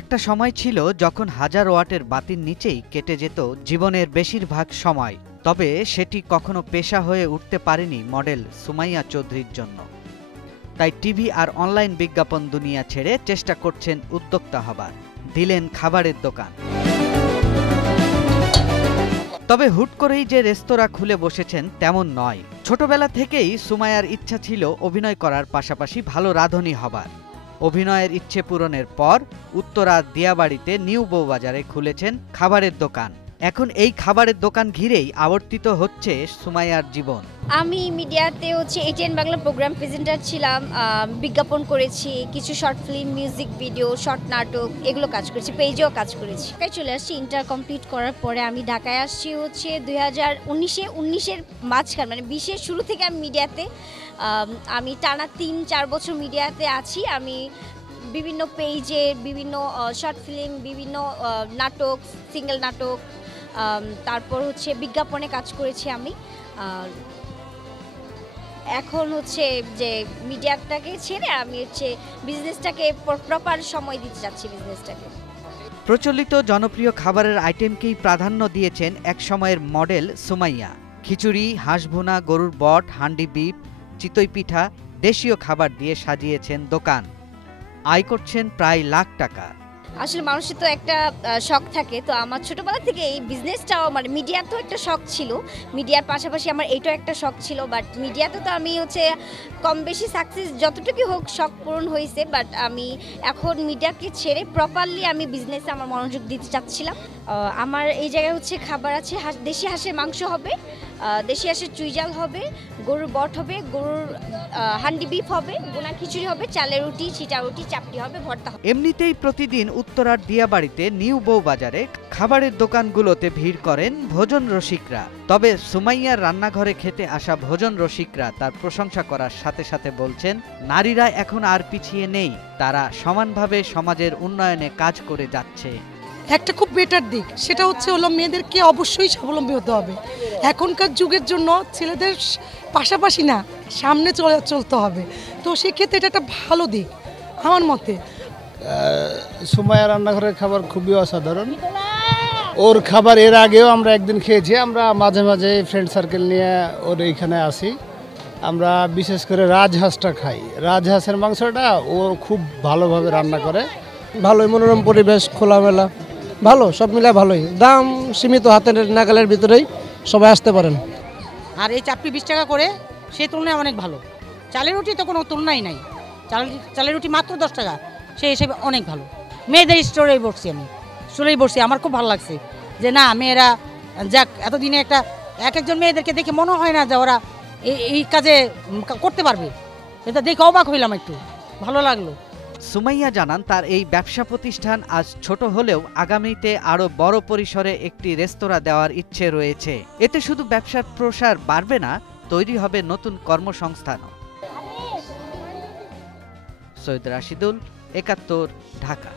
একটা সময় ছিল যখন হাজার ওয়াটের বাতির নিচেই কেটে যেত জীবনের বেশিরভাগ সময়। তবে সেটি কখনো পেশা হয়ে উঠতে পারেনি মডেল সুমাইয়া চৌধুরীর জন্য। তাই টিভি আর অনলাইন বিজ্ঞাপন দুনিয়া ছেড়ে চেষ্টা করছেন উদ্যোক্তা হবার। দিলেন খাবারের দোকান। তবে হুট করেই যে রেস্তোরাঁ খুলে বসেছেন তেমন নয়। ছোটবেলা থেকেই সুমাইয়ার ইচ্ছা ছিল অভিনয় করার পাশাপাশি ভালো রাঁধুনি হবার। অভিনয়ের ইচ্ছে পূরণের পর উত্তরার দিয়াবাড়িতে নিউ বউবাজারে খুলেছেন খাবারের দোকান। এখন এই খাবারের দোকান ঘিরেই আবর্তিত হচ্ছে সুমাইয়ার জীবন। আমি মিডিয়াতে ATN বাংলা প্রোগ্রাম প্রেজেন্টার ছিলাম, বিজ্ঞাপন করেছি, কিছু short film, music video, short নাটক, এগুলো কাজ করেছি, পেজেও কাজ করেছি। ঢাকায় চলে আসছি ইন্টার কমপ্লিট করার পরে। আমি ঢাকায় আসছি 2019-এর মাঝখান, মানে 20-এর শুরু থেকে আমি মিডিয়াতে, আমি টানা 3-4 বছর মিডিয়াতে আছি। আমি বিভিন্ন পেজে, বিভিন্ন শর্ট ফিল্ম, বিভিন্ন নাটক, সিঙ্গেল নাটক, তারপর বিজ্ঞাপনে কাজ করেছি আমি। এখন যে মিডিয়াটাকে ছেড়ে আমি বিজনেসটাকে প্রপার সময় দিতে চাচ্ছি বিজনেসটাকে। প্রচলিত জনপ্রিয় খাবারের আইটেমকেই প্রাধান্য দিয়েছেন এক সময়ের মডেল সুমাইয়া। খিচুড়ি, হাঁসভুনা, গরুর বট, হান্ডি বিফ, চিতই পিঠা, দেশীয় খাবার দিয়ে সাজিয়েছেন দোকান। আয় করছেন প্রায় লাখ টাকা। আসলে মানুষের তো একটা শখ থাকে, তো আমার ছোটবেলা থেকে এই বিজনেসটাও, মানে মিডিয়ার তো একটা শখ ছিল, মিডিয়ার পাশাপাশি আমার এইটাও একটা শখ ছিল। বাট মিডিয়াতে তো আমি কম বেশি সাকসেস, যতটুকু হোক শখ পূরণ হয়েছে। বাট আমি এখন মিডিয়াকে ছেড়ে প্রপারলি আমি বিজনেসে আমার মনোযোগ দিতে চাচ্ছিলাম। আমার এই জায়গায় খাবার আছে, দেশি হাঁসের মাংস হবে, দেশি হাঁসের চুইজাল হবে, গরুর বট হবে, গরুর হান্ডি বিফ হবে, বোনা খিচুড়ি হবে, চালের রুটি, ছিটা রুটি, চাপটি হবে, ভর্তা হবে। এমনিতেই প্রতিদিন উত্তরার দিয়াবাড়িতে নিউ বউবাজারে খাবারের দোকানগুলোতে ভিড় করেন ভোজন রসিকরা। তবে সুমাইয়ার রান্নাঘরে খেতে আসা ভোজন রসিকরা তার প্রশংসা করার সাথে সাথে বলছেন, নারীরা এখন আর পিছিয়ে নেই, তারা সমানভাবে সমাজের উন্নয়নে কাজ করে যাচ্ছে। একটা খুব বেটার দিক সেটা হলো মেয়েদেরকে অবশ্যই স্বাবলম্বী হতে হবে। এখনকার যুগের জন্য ছেলেদের পাশাপাশি না, সামনে চলতে হবে। তো সেক্ষেত্রে এটা একটা ভালো দিক আমার মতে। সুমাইয়া রান্নাঘরের খাবার খুবই অসাধারণ। ওর খাবার এর আগেও আমরা একদিন খেয়েছি। আমরা মাঝে মাঝে ফ্রেন্ড সার্কেল নিয়ে ওর এইখানে আসি। আমরা বিশেষ করে রাজহাঁসটা খাই। রাজহাঁসের মাংসটা ও খুব ভালোভাবে রান্না করে। ভালোই, মনোরম পরিবেশ, খোলামেলা, ভালো, সব মিলে ভালোই। দাম সীমিত, হাতের নাগালের ভিতরেই সবাই আসতে পারেন। আর এই চাপটি 20 টাকা করে, সেই তুলনায় অনেক ভালো। চালের রুটি তো কোনো তুলনাই নাই, চালের রুটি মাত্র 10 টাকা, সেই হিসেবে অনেক ভালো। মেয়েদের স্টোরেই বসছি, আমার খুব ভালো লাগছে যে না, মেয়েরা যাক এতদিনে একজন মেয়েদেরকে দেখে মনে হয় না যে ওরা এই কাজে করতে পারবে। এটা দেখে অবাক হইলাম, একটু ভালো লাগলো। সুমাইয়া জানান, তার এই ব্যবসা প্রতিষ্ঠান আজ ছোট হলেও আগামীতে আরো বড় পরিসরে একটি রেস্তোরাঁ দেওয়ার ইচ্ছে রয়েছে। এতে শুধু ব্যবসার প্রসার বাড়বে না, তৈরি হবে নতুন কর্মসংস্থানও। সৈয়দ রাশিদুল, ৭১, ঢাকা।